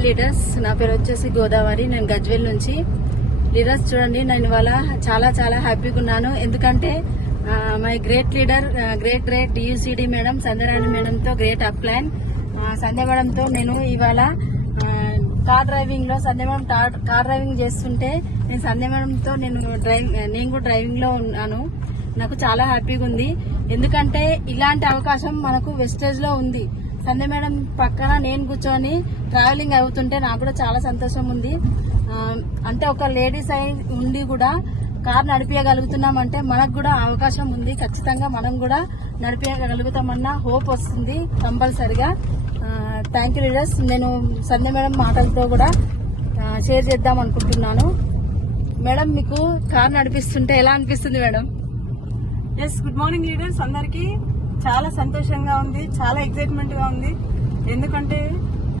Hi leaders, నా పేరు వచ్చేసి గోదావరి. నేను గజ్వేల్ నుంచి. లీడర్స్ చూడండి, నేను ఇవాళ చాలా చాలా హ్యాపీగా ఉన్నాను. ఎందుకంటే మై గ్రేట్ లీడర్ గ్రేట్ డియూసీడీ మేడం సంధ్యారాణి మేడంతో గ్రేట్ అప్లైన్ సంధ్య మేడంతో నేను ఇవాళ కార్ డ్రైవింగ్ లో సంధ్య మేడం కార్ డ్రైవింగ్ చేస్తుంటే నేను సంధ్య మేడంతో నేను కూడా డ్రైవింగ్ లో ఉన్నాను. నాకు చాలా హ్యాపీగా ఉంది. ఎందుకంటే ఇలాంటి అవకాశం మనకు వెస్టేజ్ లో ఉంది. సంధ్య మేడం పక్కన నేను కూర్చొని ట్రావెలింగ్ అవుతుంటే నాకు కూడా చాలా సంతోషం ఉంది. అంటే ఒక లేడీస్ అయి ఉండి కూడా కార్ నడిపించగలుగుతున్నామంటే మనకు కూడా అవకాశం ఉంది. ఖచ్చితంగా మనం కూడా నడిపించగలుగుతామన్న హోప్ వస్తుంది కంపల్సరిగా. Thank you leaders. నేను సంధ్య మేడం మాటలతో కూడా షేర్ చేద్దాం అనుకుంటున్నాను. మేడం, మీకు కార్ నడిపిస్తుంటే ఎలా అనిపిస్తుంది madam? Yes, good morning leaders అందరికి. చాలా సంతోషంగా ఉంది, చాలా ఎక్సైట్మెంట్ గా ఉంది. ఎందుకంటే